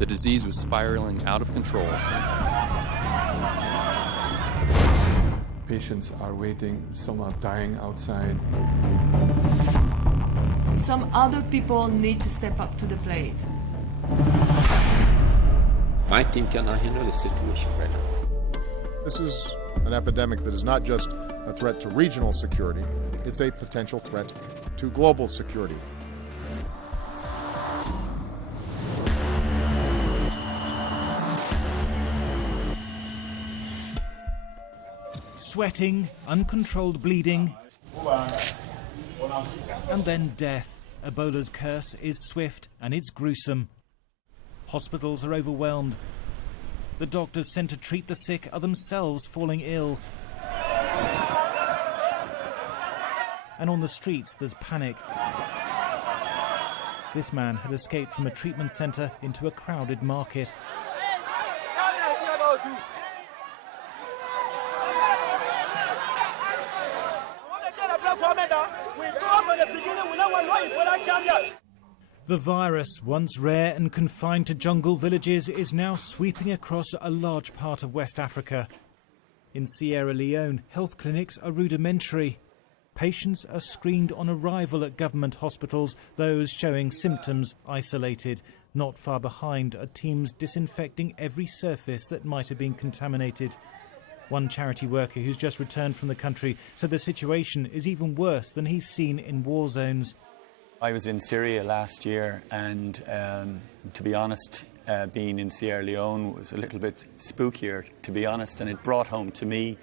The disease was spiraling out of control. Patients are waiting, some are dying outside. Some other people need to step up to the plate. My team cannot handle the situation right now. This is an epidemic that is not just a threat to regional security, it's a potential threat to global security. Sweating, uncontrolled bleeding, and then death. Ebola's curse is swift and it's gruesome. Hospitals are overwhelmed. The doctors sent to treat the sick are themselves falling ill. And on the streets there's panic. This man had escaped from a treatment centre into a crowded market. The virus, once rare and confined to jungle villages, is now sweeping across a large part of West Africa. In Sierra Leone, health clinics are rudimentary. Patients are screened on arrival at government hospitals, those showing symptoms isolated. Not far behind are teams disinfecting every surface that might have been contaminated. One charity worker who's just returned from the country said the situation is even worse than he's seen in war zones. I was in Syria last year and, to be honest, being in Sierra Leone was a little bit spookier, to be honest, and it brought home to me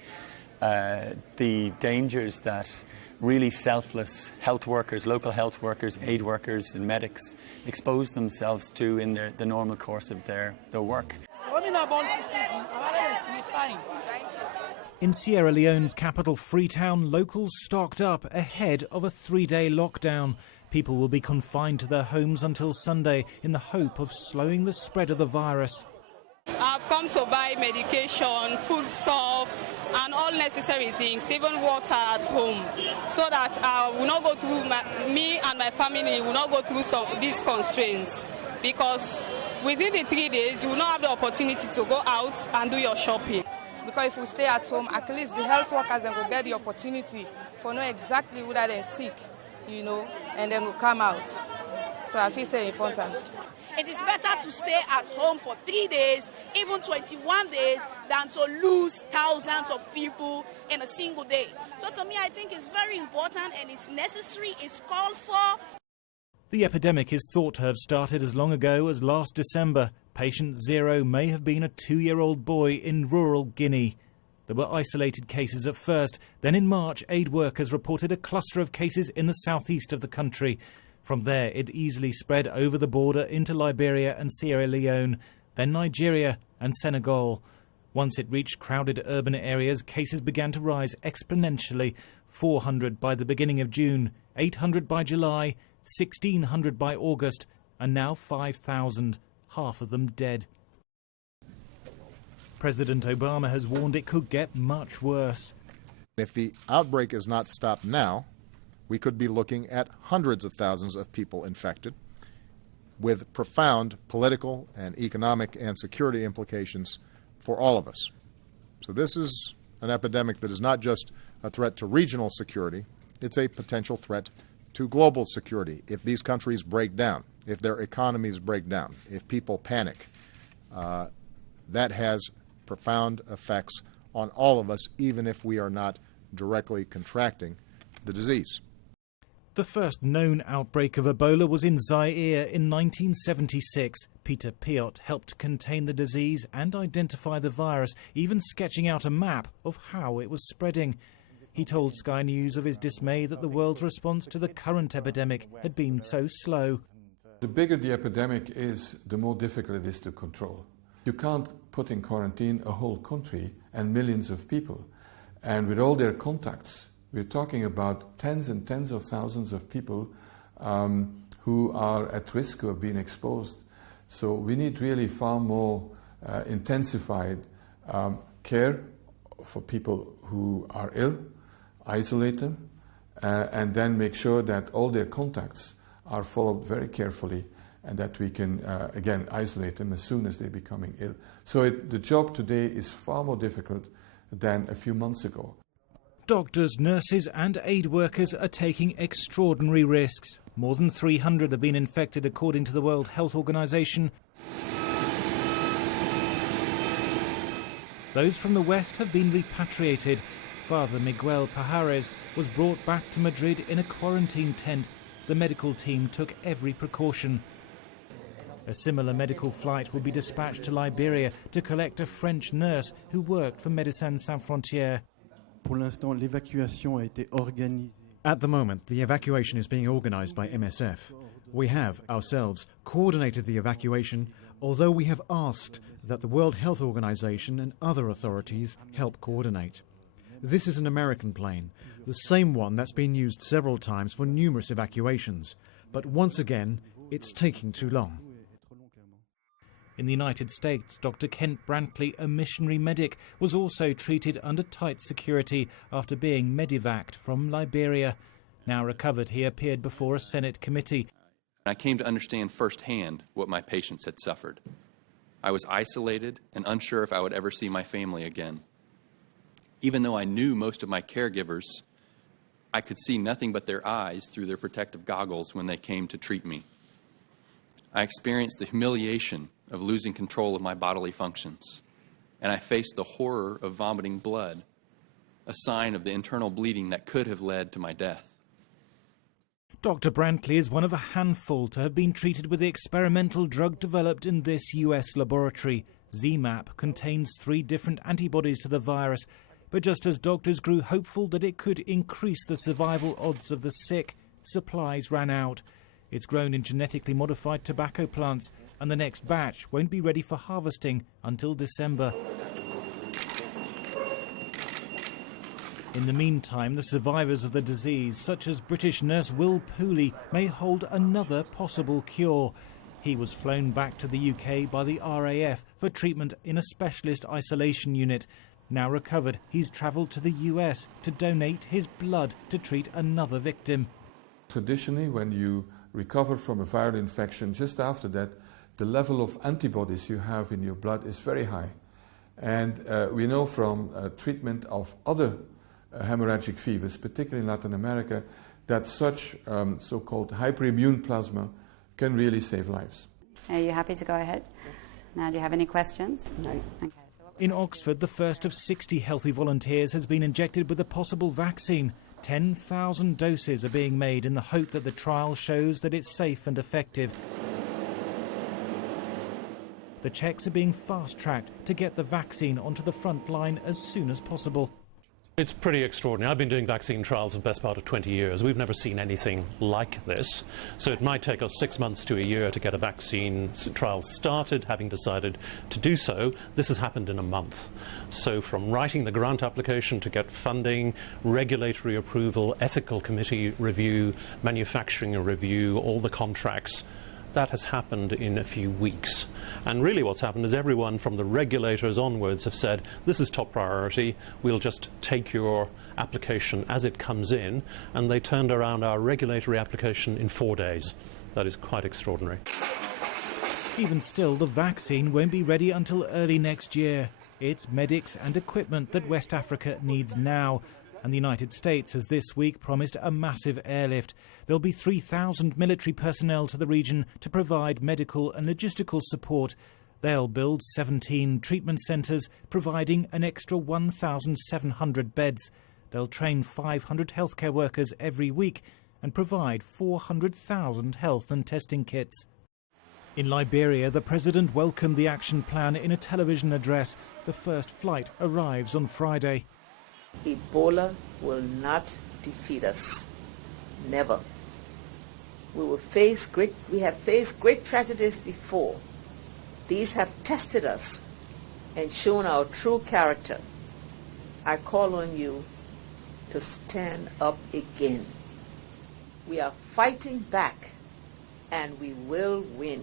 the dangers that really selfless health workers, local health workers, aid workers and medics expose themselves to in the normal course of their work. In Sierra Leone's capital, Freetown, locals stocked up ahead of a 3-day lockdown. People will be confined to their homes until Sunday in the hope of slowing the spread of the virus. I've come to buy medication, food stuff, and all necessary things, even water at home, so that will not go through me and my family will not go through these constraints. Because within the 3 days, you will not have the opportunity to go out and do your shopping. Because if we stay at home, at least the health workers then will get the opportunity for know exactly who they're sick, you know, and then will come out. So I feel it's important. It is better to stay at home for 3 days, even 21 days, than to lose thousands of people in a single day. So to me, I think it's very important and it's necessary, it's called for. The epidemic is thought to have started as long ago as last December. Patient zero may have been a 2-year-old boy in rural Guinea. There were isolated cases at first. Then in March, aid workers reported a cluster of cases in the southeast of the country. From there, it easily spread over the border into Liberia and Sierra Leone, then Nigeria and Senegal. Once it reached crowded urban areas, cases began to rise exponentially. 400 by the beginning of June, 800 by July, 1,600 by August, and now 5,000, half of them dead. President Obama has warned it could get much worse. If the outbreak is not stopped now, we could be looking at hundreds of thousands of people infected with profound political and economic and security implications for all of us. So this is an epidemic that is not just a threat to regional security, it's a potential threat to global security. If these countries break down, if their economies break down, if people panic, that has profound effects on all of us, even if we are not directly contracting the disease. The first known outbreak of Ebola was in Zaire in 1976. Peter Piot helped contain the disease and identify the virus, even sketching out a map of how it was spreading. He told Sky News of his dismay that the world's response to the current epidemic had been so slow. The bigger the epidemic is, the more difficult it is to control. You can't put in quarantine a whole country and millions of people. And with all their contacts, we're talking about tens and tens of thousands of people who are at risk of being exposed. So we need really far more intensified care for people who are ill, isolate them, and then make sure that all their contacts are followed very carefully and that we can, again, isolate them as soon as they're becoming ill. So the job today is far more difficult than a few months ago. Doctors, nurses and aid workers are taking extraordinary risks. More than 300 have been infected according to the World Health Organization. Those from the West have been repatriated. Father Miguel Pajares was brought back to Madrid in a quarantine tent. The medical team took every precaution. A similar medical flight will be dispatched to Liberia to collect a French nurse who worked for Médecins Sans Frontières. At the moment, the evacuation is being organised by MSF. We have, ourselves, coordinated the evacuation, although we have asked that the World Health Organization and other authorities help coordinate. This is an American plane, the same one that's been used several times for numerous evacuations. But once again, it's taking too long. In the United States, Dr. Kent Brantley, a missionary medic, was also treated under tight security after being medevaced from Liberia. Now recovered, he appeared before a Senate committee. I came to understand firsthand what my patients had suffered. I was isolated and unsure if I would ever see my family again. Even though I knew most of my caregivers, I could see nothing but their eyes through their protective goggles when they came to treat me. I experienced the humiliation of losing control of my bodily functions, and I faced the horror of vomiting blood, a sign of the internal bleeding that could have led to my death. Dr. Brantley is one of a handful to have been treated with the experimental drug developed in this US laboratory. ZMapp contains 3 different antibodies to the virus, but just as doctors grew hopeful that it could increase the survival odds of the sick, supplies ran out. It's grown in genetically modified tobacco plants, and the next batch won't be ready for harvesting until December. In the meantime, the survivors of the disease, such as British nurse Will Pooley, may hold another possible cure. He was flown back to the UK by the RAF for treatment in a specialist isolation unit. Now recovered, he's travelled to the US to donate his blood to treat another victim. Traditionally, when you recover from a viral infection, just after that, the level of antibodies you have in your blood is very high. And we know from treatment of other hemorrhagic fevers, particularly in Latin America, that such so-called hyperimmune plasma can really save lives. Are you happy to go ahead? Now, do you have any questions? No. Okay. In Oxford, the first of 60 healthy volunteers has been injected with a possible vaccine. 10,000 doses are being made in the hope that the trial shows that it's safe and effective. The checks are being fast-tracked to get the vaccine onto the front line as soon as possible. It's pretty extraordinary. I've been doing vaccine trials for the best part of 20 years. We've never seen anything like this. So it might take us 6 months to a year to get a vaccine trial started. Having decided to do so, this has happened in a month. So from writing the grant application to get funding, regulatory approval, ethical committee review, manufacturing review, all the contracts, that has happened in a few weeks. And really what's happened is everyone from the regulators onwards have said, this is top priority, we'll just take your application as it comes in, and they turned around our regulatory application in 4 days. That is quite extraordinary. Even still, the vaccine won't be ready until early next year. It's medics and equipment that West Africa needs now. And the United States has this week promised a massive airlift. There'll be 3,000 military personnel to the region to provide medical and logistical support. They'll build 17 treatment centres, providing an extra 1,700 beds. They'll train 500 healthcare workers every week and provide 400,000 health and testing kits. In Liberia, the president welcomed the action plan in a television address. The first flight arrives on Friday. Ebola will not defeat us. Never. We have faced great tragedies before. These have tested us and shown our true character. I call on you to stand up again. We are fighting back, and we will win.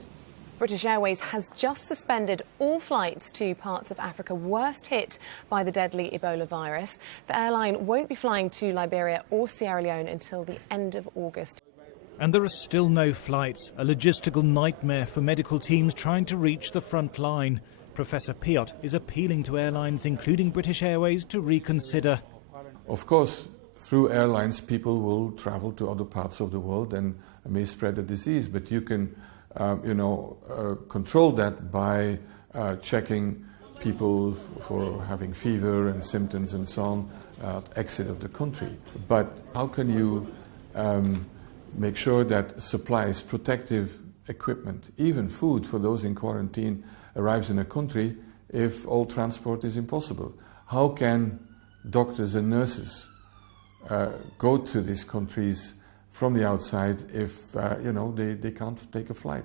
British Airways has just suspended all flights to parts of Africa worst hit by the deadly Ebola virus. The airline won't be flying to Liberia or Sierra Leone until the end of August. And there are still no flights, a logistical nightmare for medical teams trying to reach the front line. Professor Piot is appealing to airlines, including British Airways, to reconsider. Of course, through airlines, people will travel to other parts of the world and may spread the disease, but you can, control that by checking people for having fever and symptoms and so on at exit of the country. But how can you make sure that supplies, protective equipment, even food for those in quarantine arrives in a country if all transport is impossible? How can doctors and nurses go to these countries from the outside if they can't take a flight?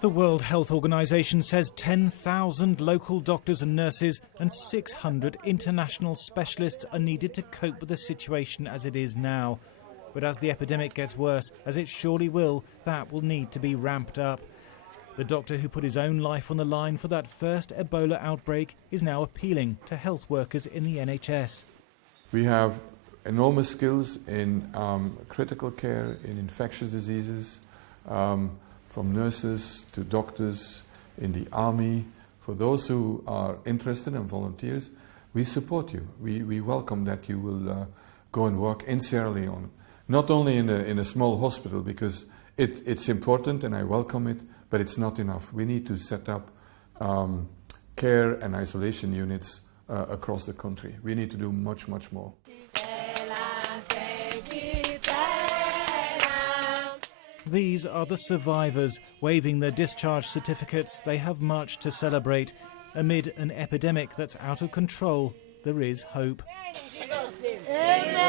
The World Health Organization says 10,000 local doctors and nurses and 600 international specialists are needed to cope with the situation as it is now. But as the epidemic gets worse, as it surely will, that will need to be ramped up. The doctor who put his own life on the line for that first Ebola outbreak is now appealing to health workers in the NHS. We have enormous skills in critical care, in infectious diseases, from nurses to doctors, in the army. For those who are interested and volunteers, we support you. We welcome that you will go and work in Sierra Leone. Not only in a small hospital, because it's important and I welcome it, but it's not enough. We need to set up care and isolation units across the country. We need to do much, much more. These are the survivors, waving their discharge certificates. They have much to celebrate. Amid an epidemic that's out of control, there is hope. Amen.